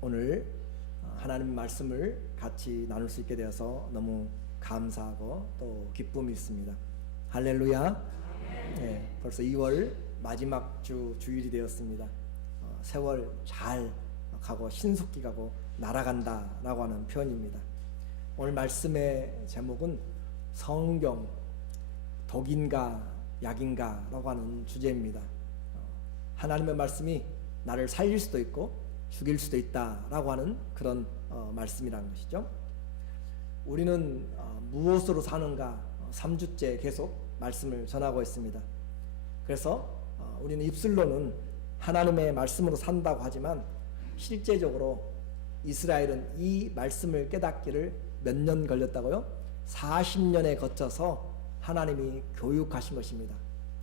오늘 하나님 말씀을 같이 나눌 수 있게 되어서 너무 감사하고 또 기쁨이 있습니다. 할렐루야. 네, 벌써 2월 마지막 주일이 되었습니다. 세월 잘 가고 신속히 가고 날아간다 라고 하는 표현입니다. 오늘 말씀의 제목은 성경 독인가 약인가 라고 하는 주제입니다. 하나님의 말씀이 나를 살릴 수도 있고 죽일 수도 있다 라고 하는 그런 말씀이라는 것이죠. 우리는 무엇으로 사는가 3주째 계속 말씀을 전하고 있습니다. 그래서 우리는 입술로는 하나님의 말씀으로 산다고 하지만 실제적으로 이스라엘은 이 말씀을 깨닫기를 몇 년 걸렸다고요? 40년에 거쳐서 하나님이 교육하신 것입니다.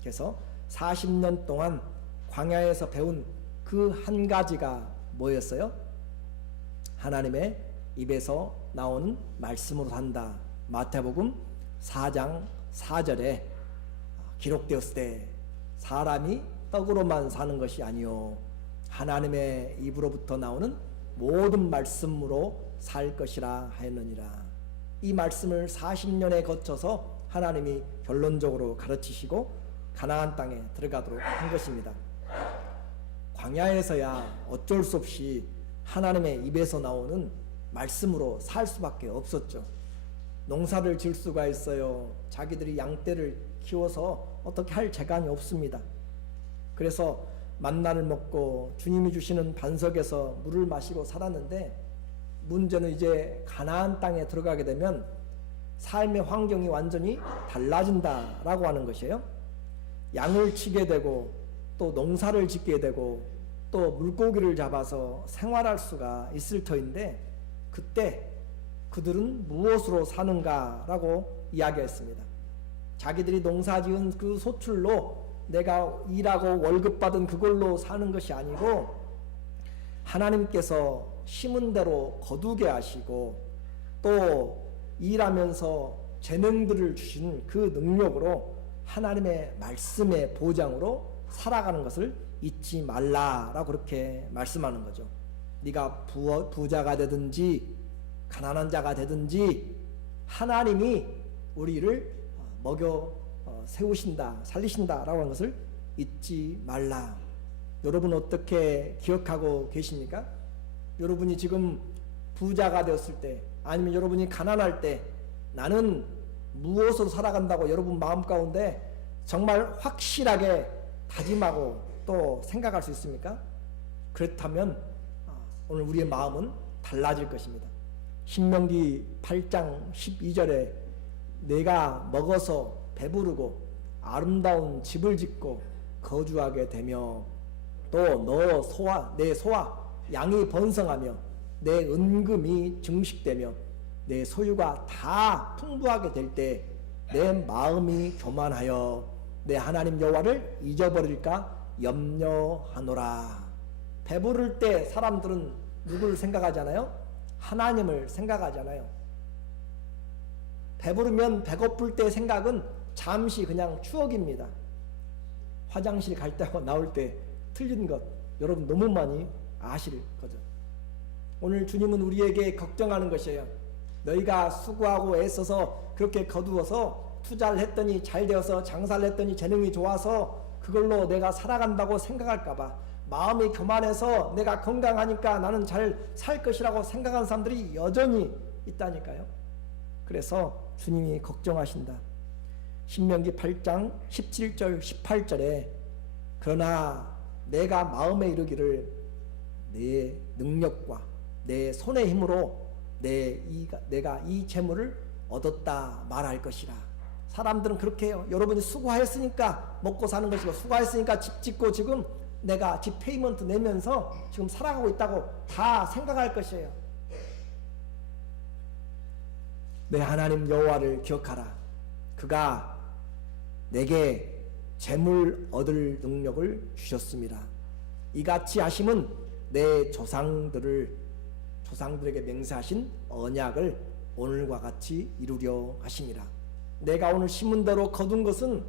그래서 40년 동안 광야에서 배운 그 한 가지가 뭐였어요? 하나님의 입에서 나오는 말씀으로 산다. 마태복음 4장 4절에 기록되었을 때 사람이 떡으로만 사는 것이 아니요 하나님의 입으로부터 나오는 모든 말씀으로 살 것이라 하였느니라. 이 말씀을 40년에 거쳐서 하나님이 결론적으로 가르치시고 가나안 땅에 들어가도록 한 것입니다. 광야에서야 어쩔 수 없이 하나님의 입에서 나오는 말씀으로 살 수밖에 없었죠. 농사를 지을 수가 있어요. 자기들이 양떼를 키워서 어떻게 할 재간이 없습니다. 그래서 만나를 먹고 주님이 주시는 반석에서 물을 마시고 살았는데 문제는 이제 가나안 땅에 들어가게 되면 삶의 환경이 완전히 달라진다라고 하는 것이에요. 양을 치게 되고 또 농사를 짓게 되고 또 물고기를 잡아서 생활할 수가 있을 터인데 그때 그들은 무엇으로 사는가라고 이야기했습니다. 자기들이 농사지은 그 소출로 내가 일하고 월급 받은 그걸로 사는 것이 아니고 하나님께서 심은 대로 거두게 하시고 또 일하면서 재능들을 주신 그 능력으로 하나님의 말씀의 보장으로 살아가는 것을 잊지 말라라고 그렇게 말씀하는 거죠. 네가 부자가 되든지 가난한 자가 되든지 하나님이 우리를 먹여 세우신다 살리신다라고 하는 것을 잊지 말라. 여러분 어떻게 기억하고 계십니까? 여러분이 지금 부자가 되었을 때 아니면 여러분이 가난할 때 나는 무엇으로 살아간다고 여러분 마음 가운데 정말 확실하게 다짐하고 또 생각할 수 있습니까? 그렇다면 오늘 우리의 마음은 달라질 것입니다. 신명기 8장 12절에 내가 먹어서 배부르고 아름다운 집을 짓고 거주하게 되며 또 너 소와 내 소와 양이 번성하며 내 은금이 증식되며 내 소유가 다 풍부하게 될 때 내 마음이 교만하여 내 하나님 여호와를 잊어버릴까 염려하노라. 배부를 때 사람들은 누구를 생각하잖아요? 하나님을 생각하잖아요. 배부르면 배고플 때 생각은 잠시 그냥 추억입니다. 화장실 갈 때하고 나올 때 틀린 것 여러분 너무 많이 아실 거죠. 오늘 주님은 우리에게 걱정하는 것이에요. 너희가 수고하고 애써서 그렇게 거두어서 투자를 했더니 잘 되어서 장사를 했더니 재능이 좋아서 그걸로 내가 살아간다고 생각할까봐 마음이 교만해서 내가 건강하니까 나는 잘 살 것이라고 생각하는 사람들이 여전히 있다니까요. 그래서 주님이 걱정하신다. 신명기 8장 17절 18절에 그러나 내가 마음에 이르기를 내 능력과 내 손의 힘으로 내가 이 재물을 얻었다 말할 것이라. 사람들은 그렇게 해요. 여러분이 수고하였으니까 먹고 사는 것이고 수고하였으니까 집 짓고 지금 내가 집 페이먼트 내면서 지금 살아가고 있다고 다 생각할 것이에요. 내 하나님 여호와를 기억하라. 그가 내게 재물 얻을 능력을 주셨습니다. 이같이 하심은 내 조상들에게 맹세하신 언약을 오늘과 같이 이루려 하심이라. 내가 오늘 심은 대로 거둔 것은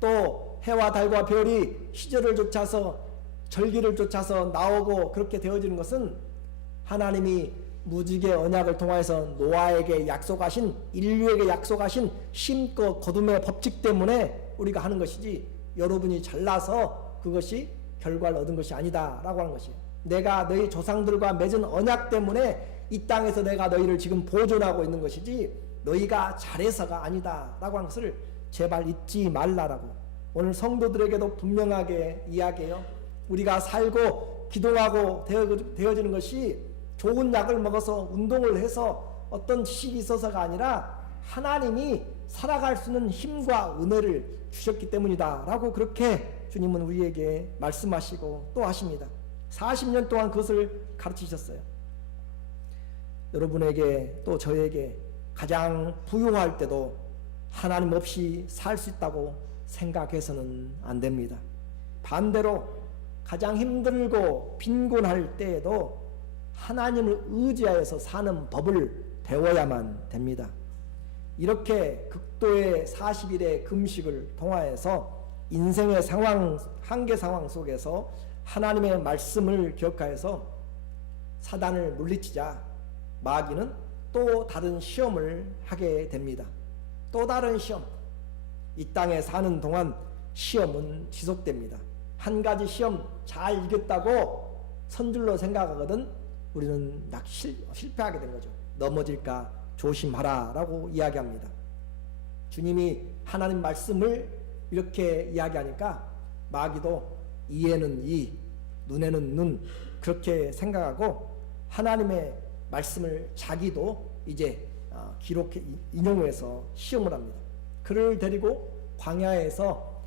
또 해와 달과 별이 시절을 쫓아서 절기를 쫓아서 나오고 그렇게 되어지는 것은 하나님이 무지개 언약을 통해서 노아에게 약속하신, 인류에게 약속하신 심고 거둠의 법칙 때문에 우리가 하는 것이지, 여러분이 잘나서 그것이 결과를 얻은 것이 아니다 라고 하는 것이에요. 내가 너희 조상들과 맺은 언약 때문에 이 땅에서 내가 너희를 지금 보존하고 있는 것이지 너희가 잘해서가 아니다 라고 하는 것을 제발 잊지 말라라고 오늘 성도들에게도 분명하게 이야기해요. 우리가 살고 기도하고 되어지는 것이 좋은 약을 먹어서 운동을 해서 어떤 지식이 있어서가 아니라 하나님이 살아갈 수 있는 힘과 은혜를 주셨기 때문이다 라고 그렇게 주님은 우리에게 말씀하시고 또 하십니다. 40년 동안 그것을 가르치셨어요. 여러분에게 또 저에게 가장 부유할 때도 하나님 없이 살 수 있다고 생각해서는 안 됩니다. 반대로 가장 힘들고 빈곤할 때에도 하나님을 의지하여서 사는 법을 배워야만 됩니다. 이렇게 극도의 40일의 금식을 통하여서 인생의 상황, 한계 상황 속에서 하나님의 말씀을 기억하여서 사단을 물리치자 마귀는 또 다른 시험을 하게 됩니다. 또 다른 시험. 이 땅에 사는 동안 시험은 지속됩니다. 한 가지 시험 잘 이겼다고 선줄로 생각하거든 우리는 실패하게 된 거죠. 넘어질까 조심하라 라고 이야기합니다. 주님이 하나님 말씀을 이렇게 이야기하니까 마귀도 이에는 이, 눈에는 눈 그렇게 생각하고 하나님의 말씀을 자기도 이제 기록해 인용해서 시험을 합니다. 그를 데리고 광야에서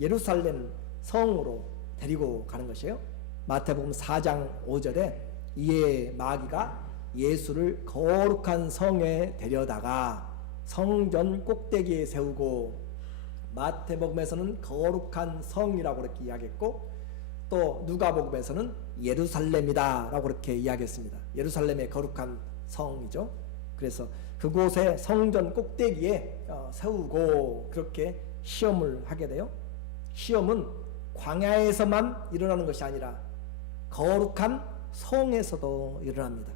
예루살렘 성으로 데리고 가는 것이에요. 마태복음 4장 5절에 이에 마귀가 예수를 거룩한 성에 데려다가 성전 꼭대기에 세우고, 마태복음에서는 거룩한 성이라고 그렇게 이야기했고 또 누가복음에서는 예루살렘이다 라고 그렇게 이야기했습니다. 예루살렘의 거룩한 성이죠. 그래서 그곳에 성전 꼭대기에 세우고 그렇게 시험을 하게 돼요. 시험은 광야에서만 일어나는 것이 아니라 거룩한 성에서도 일어납니다.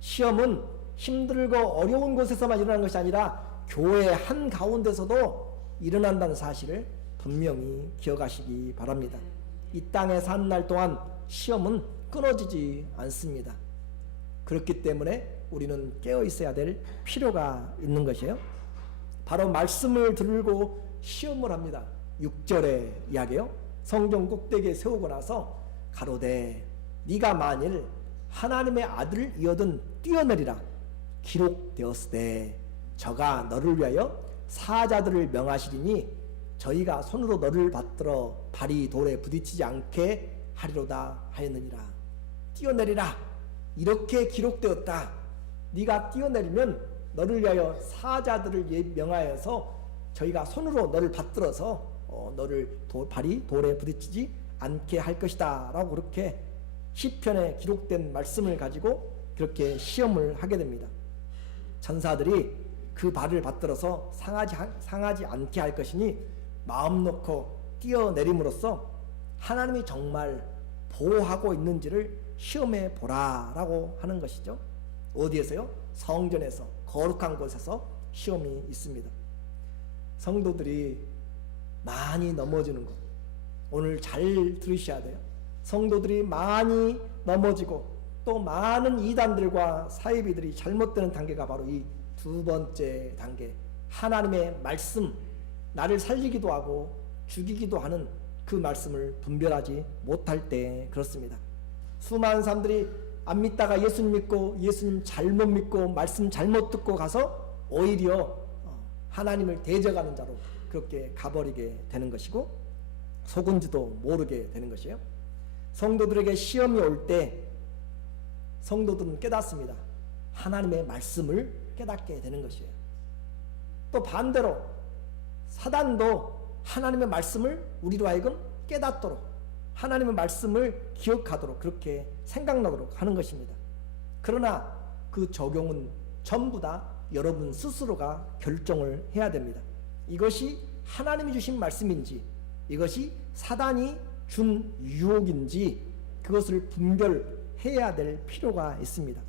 시험은 힘들고 어려운 곳에서만 일어나는 것이 아니라 교회 한가운데서도 일어난다는 사실을 분명히 기억하시기 바랍니다. 이 땅에 사는 날 동안 시험은 끊어지지 않습니다. 그렇기 때문에 우리는 깨어 있어야 될 필요가 있는 것이에요. 바로 말씀을 들고 시험을 합니다. 6절의 이야기요. 성전 꼭대기에 세우고 나서 가로되 네가 만일 하나님의 아들이거든 뛰어내리라 기록되었으되 저가 너를 위하여 사자들을 명하시리니 저희가 손으로 너를 받들어 발이 돌에 부딪히지 않게 하리로다 하였느니라. 뛰어내리라 이렇게 기록되었다. 네가 뛰어내리면 너를 위하여 사자들을 명하여서 저희가 손으로 너를 받들어서 너를 발이 돌에 부딪히지 않게 할 것이다 라고 그렇게 시편에 기록된 말씀을 가지고 그렇게 시험을 하게 됩니다. 천사들이 그 발을 받들어서 상하지 않게 할 것이니 마음 놓고 뛰어내림으로써 하나님이 정말 보호하고 있는지를 시험해 보라 라고 하는 것이죠. 어디에서요? 성전에서, 거룩한 곳에서 시험이 있습니다. 성도들이 많이 넘어지는 것 오늘 잘 들으셔야 돼요. 성도들이 많이 넘어지고 또 많은 이단들과 사이비들이 잘못되는 단계가 바로 이 두 번째 단계, 하나님의 말씀, 나를 살리기도 하고 죽이기도 하는 그 말씀을 분별하지 못할 때 그렇습니다. 수많은 사람들이 안 믿다가 예수님 믿고 예수님 잘못 믿고 말씀 잘못 듣고 가서 오히려 하나님을 대적하는 자로 그렇게 가버리게 되는 것이고 속은지도 모르게 되는 것이에요. 성도들에게 시험이 올 때 성도들은 깨닫습니다. 하나님의 말씀을 깨닫게 되는 것이에요. 또 반대로 사단도 하나님의 말씀을 우리로 하여금 깨닫도록 하나님의 말씀을 기억하도록 그렇게 생각나도록 하는 것입니다. 그러나 그 적용은 전부 다 여러분 스스로가 결정을 해야 됩니다. 이것이 하나님이 주신 말씀인지 이것이 사단이 준 유혹인지 그것을 분별해야 될 필요가 있습니다.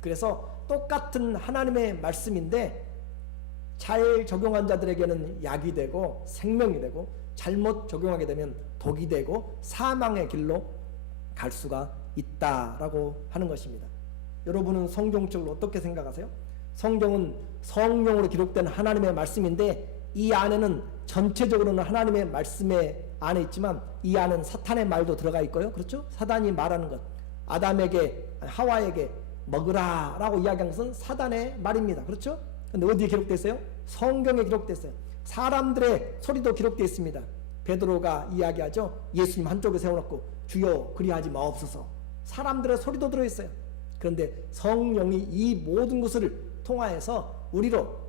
그래서 똑같은 하나님의 말씀인데 잘 적용한 자들에게는 약이 되고 생명이 되고 잘못 적용하게 되면 독이 되고 사망의 길로 갈 수가 있다라고 하는 것입니다. 여러분은 성경적으로 어떻게 생각하세요? 성경은 성령으로 기록된 하나님의 말씀인데 이 안에는 전체적으로는 하나님의 말씀에 안에 있지만 이 안에는 사탄의 말도 들어가 있고요. 그렇죠? 사단이 말하는 것, 아담에게 하와에게 먹으라 라고 이야기한 것은 사단의 말입니다. 그렇죠? 근데 어디에 기록되어 있어요? 성경에 기록되어 있어요. 사람들의 소리도 기록되어 있습니다. 베드로가 이야기하죠. 예수님 한쪽에 세워놓고 주여 그리하지 마옵소서. 사람들의 소리도 들어있어요. 그런데 성령이 이 모든 것을 통하여서 우리로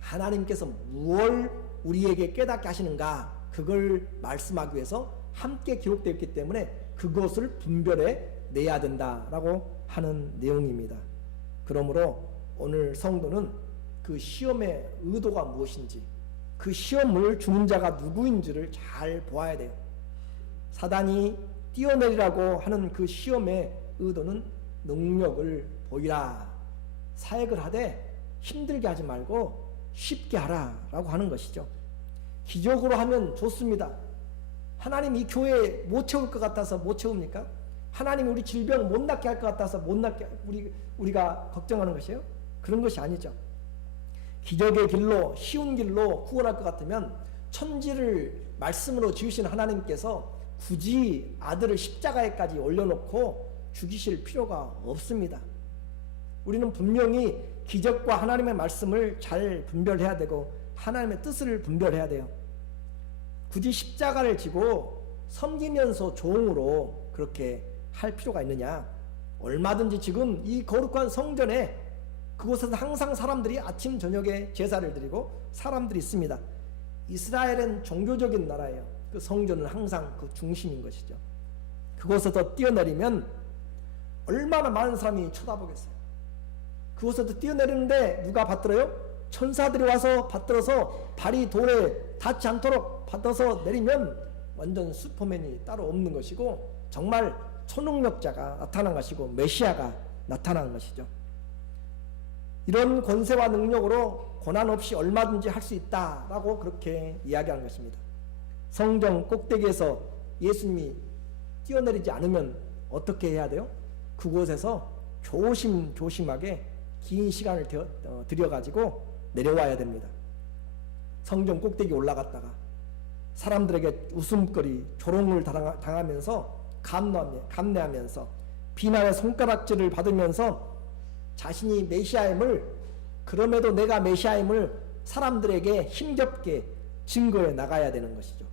하나님께서 무엇을 우리에게 깨닫게 하시는가 그걸 말씀하기 위해서 함께 기록되어 있기 때문에 그것을 분별해 내야 된다라고 하는 내용입니다. 그러므로 오늘 성도는 그 시험의 의도가 무엇인지 그 시험을 주는 자가 누구인지를 잘 보아야 돼요. 사단이 띄어내리라고 하는 그 시험의 의도는 능력을 보이라, 사역을 하되 힘들게 하지 말고 쉽게 하라라고 하는 것이죠. 기적으로 하면 좋습니다. 하나님 이 교회 못 채울 것 같아서 못 채웁니까? 하나님 우리 질병 못 낫게 할 것 같아서 못 낫게 우리가 걱정하는 것이에요? 그런 것이 아니죠. 기적의 길로 쉬운 길로 구원할 것 같으면 천지를 말씀으로 지으신 하나님께서 굳이 아들을 십자가에까지 올려놓고 죽이실 필요가 없습니다. 우리는 분명히 기적과 하나님의 말씀을 잘 분별해야 되고 하나님의 뜻을 분별해야 돼요. 굳이 십자가를 지고 섬기면서 종으로 그렇게 할 필요가 있느냐? 얼마든지 지금 이 거룩한 성전에 그곳에서 항상 사람들이 아침 저녁에 제사를 드리고 사람들이 있습니다. 이스라엘은 종교적인 나라예요. 그 성전은 항상 그 중심인 것이죠. 그곳에서 뛰어내리면 얼마나 많은 사람이 쳐다보겠어요. 그곳에서 뛰어내리는데 누가 받들어요? 천사들이 와서 받들어서 발이 돌에 닿지 않도록 받아서 내리면 완전 슈퍼맨이 따로 없는 것이고 정말 초능력자가 나타난 것이고 메시아가 나타난 것이죠. 이런 권세와 능력으로 고난 없이 얼마든지 할 수 있다라고 그렇게 이야기하는 것입니다. 성전 꼭대기에서 예수님이 뛰어내리지 않으면 어떻게 해야 돼요? 그곳에서 조심조심하게 긴 시간을 들여가지고 내려와야 됩니다. 성전 꼭대기 올라갔다가 사람들에게 웃음거리, 조롱을 당하면서 감내하면서 비난의 손가락질을 받으면서 자신이 메시아임을, 그럼에도 내가 메시아임을 사람들에게 힘겹게 증거해 나가야 되는 것이죠.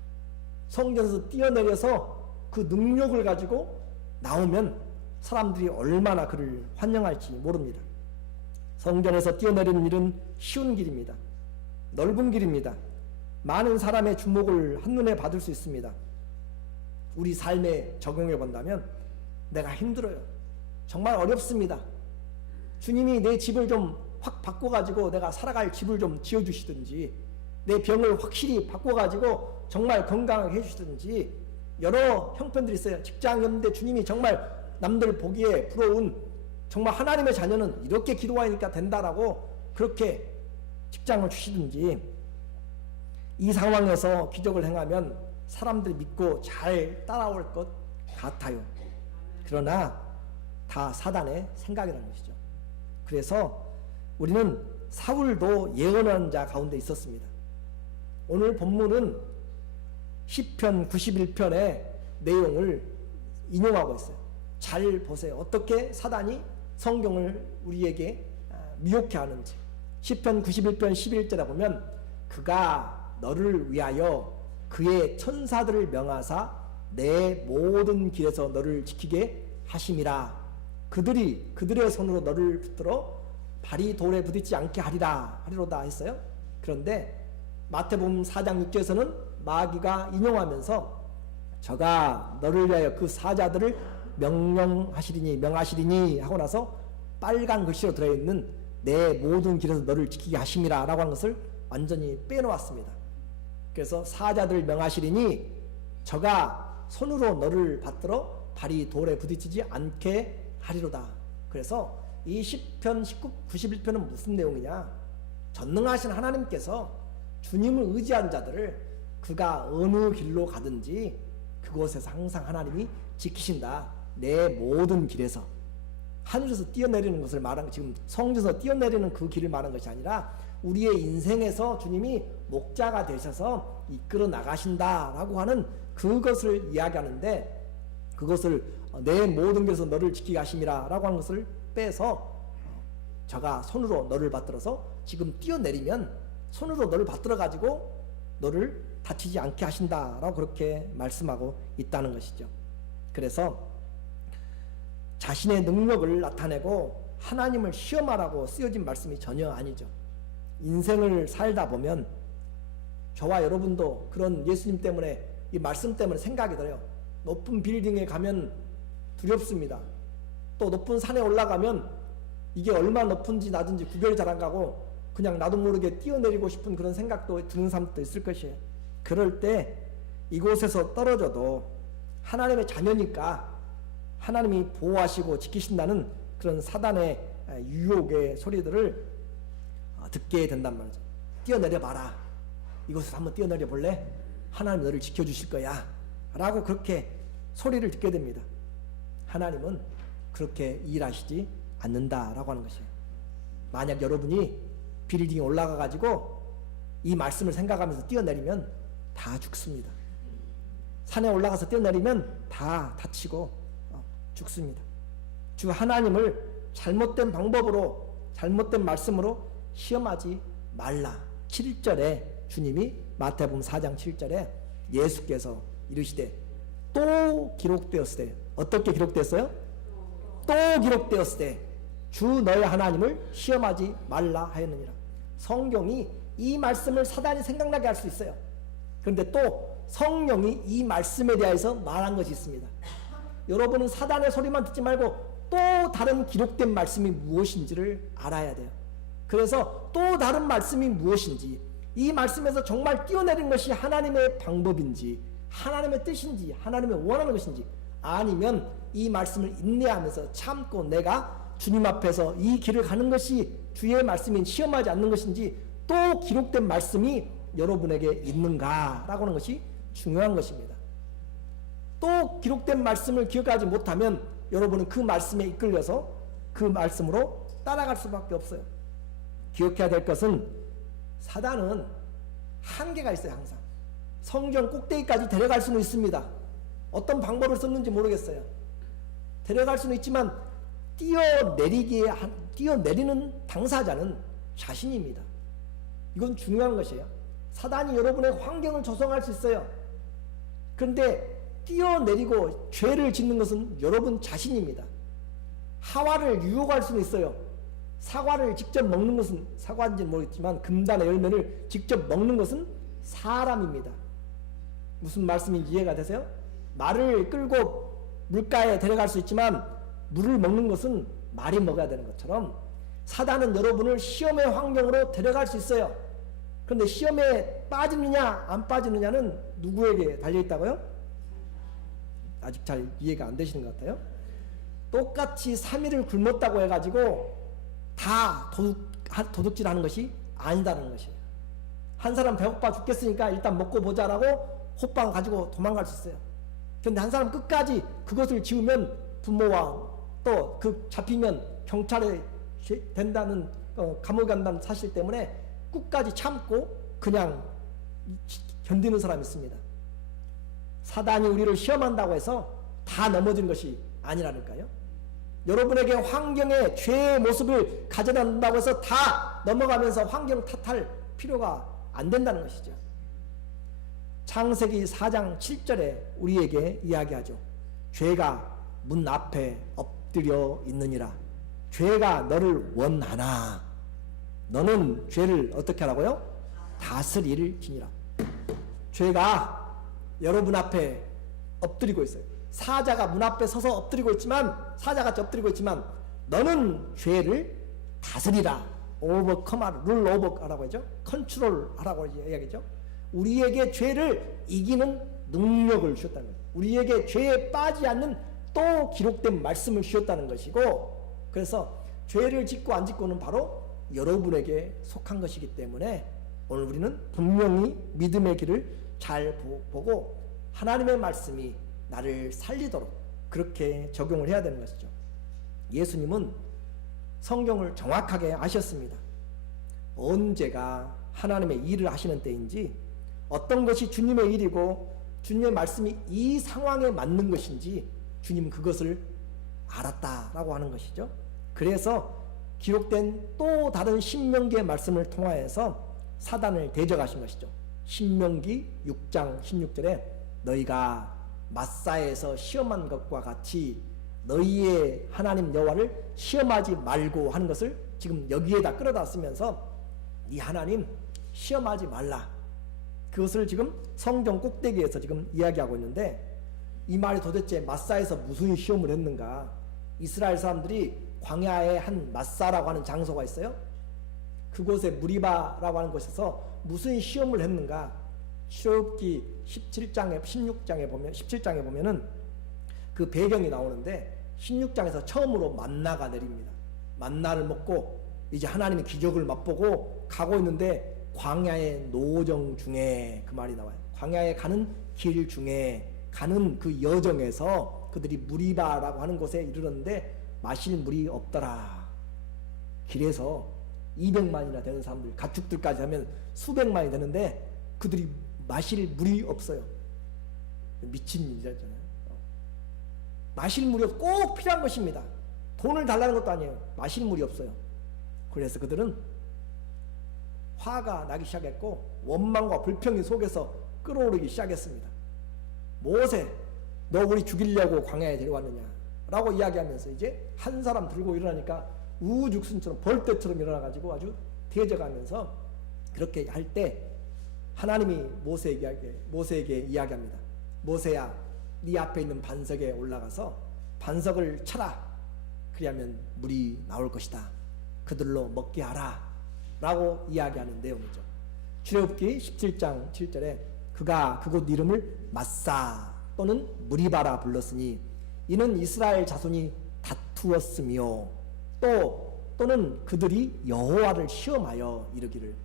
성전에서 뛰어내려서 그 능력을 가지고 나오면 사람들이 얼마나 그를 환영할지 모릅니다. 성전에서 뛰어내리는 일은 쉬운 길입니다. 넓은 길입니다. 많은 사람의 주목을 한눈에 받을 수 있습니다. 우리 삶에 적용해 본다면 내가 힘들어요. 정말 어렵습니다. 주님이 내 집을 좀 확 바꿔가지고 내가 살아갈 집을 좀 지어주시든지 내 병을 확실히 바꿔가지고 정말 건강하게 해주시든지 여러 형편들이 있어요. 직장이었는데 주님이 정말 남들 보기에 부러운 정말 하나님의 자녀는 이렇게 기도하니까 된다라고 그렇게 직장을 주시든지 이 상황에서 기적을 행하면 사람들이 믿고 잘 따라올 것 같아요. 그러나 다 사단의 생각이라는 것이죠. 그래서 우리는 사울도 예언하는 자 가운데 있었습니다. 오늘 본문은 시편 91편의 내용을 인용하고 있어요. 잘 보세요. 어떻게 사단이 성경을 우리에게 미혹해 하는지. 시편 91편 11절에 보면 그가 너를 위하여 그의 천사들을 명하사 내 모든 길에서 너를 지키게 하심이라. 그들이 그들의 손으로 너를 붙들어 발이 돌에 부딪지 않게 하리로다 했어요. 그런데 마태복음 4장 6절에서는 마귀가 인용하면서 저가 너를 위하여 그 사자들을 명하시리니 하고 나서 빨간 글씨로 들어있는 내 모든 길에서 너를 지키게 하심이라 라고 하는 것을 완전히 빼놓았습니다. 그래서 사자들을 명하시리니 저가 손으로 너를 받들어 발이 돌에 부딪히지 않게 하리로다. 그래서 이 시편 91편은 무슨 내용이냐? 전능하신 하나님께서 주님을 의지한 자들을 그가 어느 길로 가든지 그곳에서 항상 하나님이 지키신다. 내 모든 길에서. 하늘에서 뛰어내리는 것을 말한, 지금 성전에서 뛰어내리는 그 길을 말한 것이 아니라 우리의 인생에서 주님이 목자가 되셔서 이끌어 나가신다라고 하는 그것을 이야기하는데, 그것을 내 모든 길에서 너를 지키게 하심이라 라고 하는 것을 빼서 저가 손으로 너를 받들어서 지금 뛰어내리면 손으로 너를 받들어 가지고 너를 다치지 않게 하신다라고 그렇게 말씀하고 있다는 것이죠. 그래서 자신의 능력을 나타내고 하나님을 시험하라고 쓰여진 말씀이 전혀 아니죠. 인생을 살다 보면 저와 여러분도 그런 예수님 때문에, 이 말씀 때문에 생각이 들어요. 높은 빌딩에 가면 두렵습니다. 또 높은 산에 올라가면 이게 얼마나 높은지 낮은지 구별이 잘 안 가고 그냥 나도 모르게 뛰어내리고 싶은 그런 생각도 드는 사람도 있을 것이에요. 그럴 때 이곳에서 떨어져도 하나님의 자녀니까 하나님이 보호하시고 지키신다는 그런 사단의 유혹의 소리들을 듣게 된단 말이죠. 뛰어내려 봐라. 이곳에서 한번 뛰어내려 볼래? 하나님 너를 지켜주실 거야 라고 그렇게 소리를 듣게 됩니다. 하나님은 그렇게 일하시지 않는다라고 하는 것이에요. 만약 여러분이 빌딩에 올라가 가지고 이 말씀을 생각하면서 뛰어내리면 다 죽습니다. 산에 올라가서 뛰어내리면 다 다치고 죽습니다. 주 하나님을 잘못된 방법으로, 잘못된 말씀으로 시험하지 말라. 7절에 주님이, 마태복음 4장 7절에 예수께서 이르시되 또 기록되었을 때, 어떻게 기록됐어요? 또 기록되었을 때 주 너의 하나님을 시험하지 말라 하였느니라. 성경이 이 말씀을 사단이 생각나게 할 수 있어요. 그런데 또 성령이 이 말씀에 대해서 말한 것이 있습니다. 여러분은 사단의 소리만 듣지 말고 또 다른 기록된 말씀이 무엇인지를 알아야 돼요. 그래서 또 다른 말씀이 무엇인지, 이 말씀에서 정말 뛰어내린 것이 하나님의 방법인지, 하나님의 뜻인지, 하나님의 원하는 것인지, 아니면 이 말씀을 인내하면서 참고 내가 주님 앞에서 이 길을 가는 것이 주의 말씀인 시험하지 않는 것인지, 또 기록된 말씀이 여러분에게 있는가라고 하는 것이 중요한 것입니다. 또 기록된 말씀을 기억하지 못하면 여러분은 그 말씀에 이끌려서 그 말씀으로 따라갈 수밖에 없어요. 기억해야 될 것은 사단은 한계가 있어요. 항상 성경 꼭대기까지 데려갈 수는 있습니다. 어떤 방법을 썼는지 모르겠어요. 데려갈 수는 있지만 뛰어내리는 당사자는 자신입니다. 이건 중요한 것이에요. 사단이 여러분의 환경을 조성할 수 있어요. 그런데 뛰어내리고 죄를 짓는 것은 여러분 자신입니다. 하와를 유혹할 수는 있어요. 사과를 직접 먹는 것은, 사과인지는 모르겠지만 금단의 열매를 직접 먹는 것은 사람입니다. 무슨 말씀인지 이해가 되세요? 말을 끌고 물가에 데려갈 수 있지만 물을 먹는 것은 말이 먹어야 되는 것처럼 사단은 여러분을 시험의 환경으로 데려갈 수 있어요. 그런데 시험에 빠지느냐 안 빠지느냐는 누구에게 달려있다고요? 아직 잘 이해가 안 되시는 것 같아요. 똑같이 3일을 굶었다고 해가지고 다 도둑질하는 것이 아니다는 것이에요. 한 사람 배고파 죽겠으니까 일단 먹고 보자라고 호빵 가지고 도망갈 수 있어요. 그런데 한 사람 끝까지 그것을 지우면 부모와 또 그 잡히면 경찰에 된다는 감옥에 간다는 사실 때문에 끝까지 참고 그냥 견디는 사람이 있습니다. 사단이 우리를 시험한다고 해서 다 넘어지는 것이 아니라니까요. 여러분에게 환경에 죄의 모습을 가져다 놓는다고 해서 다 넘어가면서 환경 탓할 필요가 안 된다는 것이죠. 창세기 4장 7절에 우리에게 이야기하죠. 죄가 문 앞에 엎드려 있느니라. 죄가 너를 원하나 너는 죄를 어떻게 하라고요? 다스릴지니라. 죄가 여러분 앞에 엎드리고 있어요. 사자가 문 앞에 서서 엎드리고 있지만, 사자같이 엎드리고 있지만 너는 죄를 다스리라. 오버컴하라. 룰 오버하라고 하죠. 컨트롤 하라고 이야기죠. 우리에게 죄를 이기는 능력을 주셨다는 거예요. 우리에게 죄에 빠지 않는 또 기록된 말씀을 주셨다는 것이고, 그래서 죄를 짓고 안 짓고는 바로 여러분에게 속한 것이기 때문에 오늘 우리는 분명히 믿음의 길을 잘 보고 하나님의 말씀이 나를 살리도록 그렇게 적용을 해야 되는 것이죠. 예수님은 성경을 정확하게 아셨습니다. 언제가 하나님의 일을 하시는 때인지, 어떤 것이 주님의 일이고 주님의 말씀이 이 상황에 맞는 것인지 주님 그것을 알았다라고 하는 것이죠. 그래서 기록된 또 다른 신명기의 말씀을 통하여서 사단을 대적하신 것이죠. 신명기 6장 16절에 너희가 마사에서 시험한 것과 같이 너희의 하나님 여호와를 시험하지 말고 하는 것을 지금 여기에다 끌어다 쓰면서 이 하나님 시험하지 말라, 그것을 지금 성경 꼭대기에서 지금 이야기하고 있는데, 이 말이 도대체 마사에서 무슨 시험을 했는가? 이스라엘 사람들이 광야에 한 마사라고 하는 장소가 있어요. 그곳에 무리바라고 하는 곳에서 무슨 시험을 했는가? 출애굽기 16장에 보면은 그 배경이 나오는데, 16장에서 처음으로 만나가 내립니다. 만나를 먹고 이제 하나님의 기적을 맛보고 가고 있는데 광야의 노정 중에, 그 말이 나와요. 광야에 가는 길 중에, 가는 그 여정에서 그들이 무리바라고 하는 곳에 이르렀는데 마실 물이 없더라. 길에서 200만이나 되는 사람들, 가축들까지 하면 수백만이 되는데 그들이 마실 물이 없어요. 미친 일이잖아요. 마실 물이 꼭 필요한 것입니다. 돈을 달라는 것도 아니에요. 마실 물이 없어요. 그래서 그들은 화가 나기 시작했고 원망과 불평이 속에서 끓어오르기 시작했습니다. 모세, 너 우리 죽이려고 광야에 데려왔느냐? 라고 이야기하면서 이제 한 사람 들고 일어나니까 우죽순처럼 벌떼처럼 일어나가지고 아주 대적하면서 그렇게 할 때 하나님이 모세에게 이야기합니다. 모세야, 네 앞에 있는 반석에 올라가서 반석을 쳐라. 그리하면 물이 나올 것이다. 그들로 먹게 하라. 라고 이야기하는 내용이죠. 출애굽기 17장 7절에 그가 그곳 이름을 마사 또는 무리바라 불렀으니 이는 이스라엘 자손이 다투었으며 또는 그들이 여호와를 시험하여 이르기를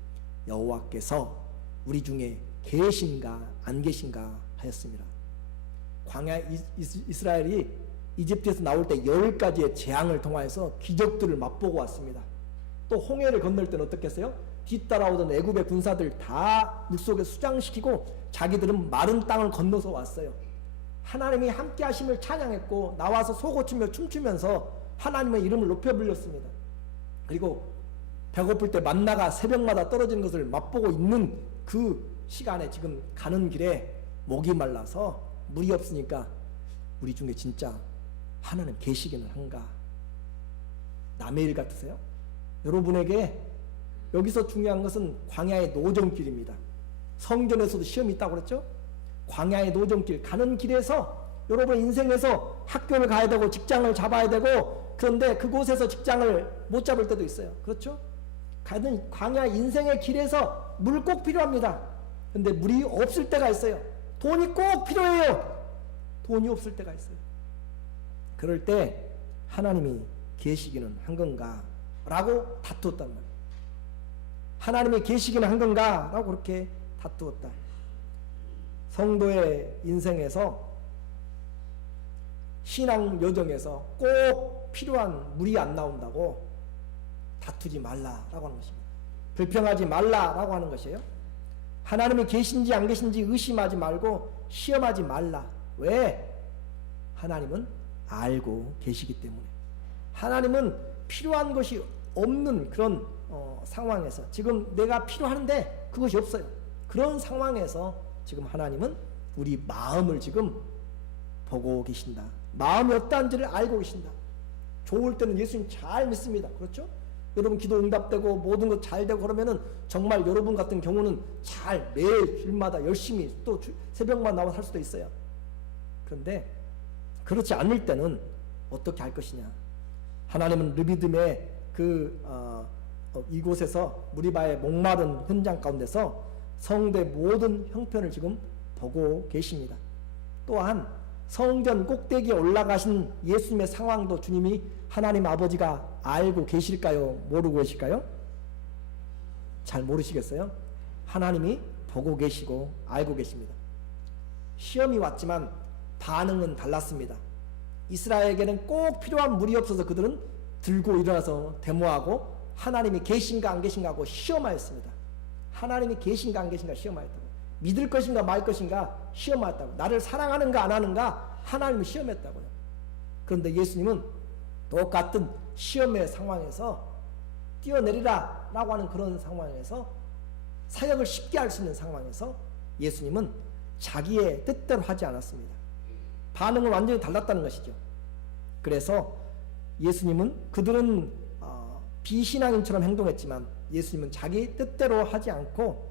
여호와께서 우리 중에 계신가 안 계신가 하였습니다. 광야 이스라엘이 이집트에서 나올 때 10가지의 재앙을 통하여서 기적들을 맛보고 왔습니다. 또 홍해를 건널 때는 어떻게 했어요? 뒤따라오던 애굽의 군사들 다 물속에 수장시키고 자기들은 마른 땅을 건너서 왔어요. 하나님이 함께 하심을 찬양했고 나와서 소고치며 춤추면서 하나님의 이름을 높여 불렸습니다. 그리고 배고플 때 만나가 새벽마다 떨어지는 것을 맛보고 있는 그 시간에 지금 가는 길에 목이 말라서 물이 없으니까 우리 중에 진짜 하나님 계시기는 한가? 남의 일 같으세요? 여러분에게 여기서 중요한 것은 광야의 노정길입니다. 성전에서도 시험이 있다고 그랬죠? 광야의 노정길, 가는 길에서 여러분 인생에서 학교를 가야 되고 직장을 잡아야 되고, 그런데 그곳에서 직장을 못 잡을 때도 있어요. 그렇죠? 가는 광야 인생의 길에서 물 꼭 필요합니다. 근데 물이 없을 때가 있어요. 돈이 꼭 필요해요. 돈이 없을 때가 있어요. 그럴 때 하나님이 계시기는 한 건가? 라고 다투었단 말이에요. 하나님이 계시기는 한 건가? 라고 그렇게 다투었다. 성도의 인생에서 신앙 여정에서 꼭 필요한 물이 안 나온다고 다투지 말라라고 하는 것입니다. 불평하지 말라라고 하는 것이에요. 하나님이 계신지 안 계신지 의심하지 말고 시험하지 말라. 왜? 하나님은 알고 계시기 때문에. 하나님은 필요한 것이 없는 그런 상황에서, 지금 내가 필요한데 그것이 없어요. 그런 상황에서 지금 하나님은 우리 마음을 지금 보고 계신다. 마음이 어떠한지를 알고 계신다. 좋을 때는 예수님 잘 믿습니다. 그렇죠? 여러분 기도 응답되고 모든 것 잘 되고 그러면은 정말 여러분 같은 경우는 잘 매일 주일마다 열심히 또 새벽만 나와 살 수도 있어요. 그런데 그렇지 않을 때는 어떻게 할 것이냐? 하나님은 르비딤의 이곳에서 무리바의 목마른 현장 가운데서 성도의 모든 형편을 지금 보고 계십니다. 또한 성전 꼭대기에 올라가신 예수님의 상황도 주님이 하나님 아버지가 알고 계실까요? 모르고 계실까요? 잘 모르시겠어요? 하나님이 보고 계시고 알고 계십니다. 시험이 왔지만 반응은 달랐습니다. 이스라엘에게는 꼭 필요한 물이 없어서 그들은 들고 일어나서 데모하고 하나님이 계신가 안 계신가 하고 시험하였습니다. 하나님이 계신가 안 계신가 시험하였다고. 믿을 것인가 말 것인가 시험하였다고. 나를 사랑하는가 안 하는가 하나님을 시험했다고요. 그런데 예수님은 똑같은 시험의 상황에서 뛰어내리라 라고 하는 그런 상황에서 사역을 쉽게 할 수 있는 상황에서 예수님은 자기의 뜻대로 하지 않았습니다. 반응은 완전히 달랐다는 것이죠. 그래서 예수님은 그들은 비신앙인처럼 행동했지만 예수님은 자기 뜻대로 하지 않고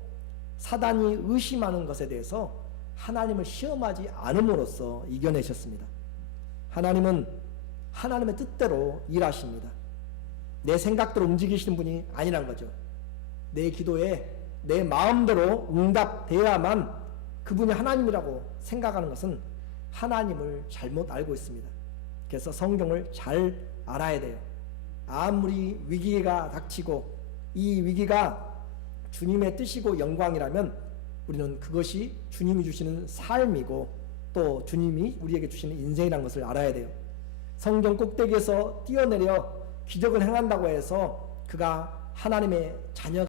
사단이 의심하는 것에 대해서 하나님을 시험하지 않음으로써 이겨내셨습니다. 하나님은 하나님의 뜻대로 일하십니다. 내 생각대로 움직이시는 분이 아니란 거죠. 내 기도에 내 마음대로 응답돼야만 그분이 하나님이라고 생각하는 것은 하나님을 잘못 알고 있습니다. 그래서 성경을 잘 알아야 돼요. 아무리 위기가 닥치고 이 위기가 주님의 뜻이고 영광이라면 우리는 그것이 주님이 주시는 삶이고 또 주님이 우리에게 주시는 인생이라는 것을 알아야 돼요. 성전 꼭대기에서 뛰어내려 기적을 행한다고 해서 그가 하나님의 자녀가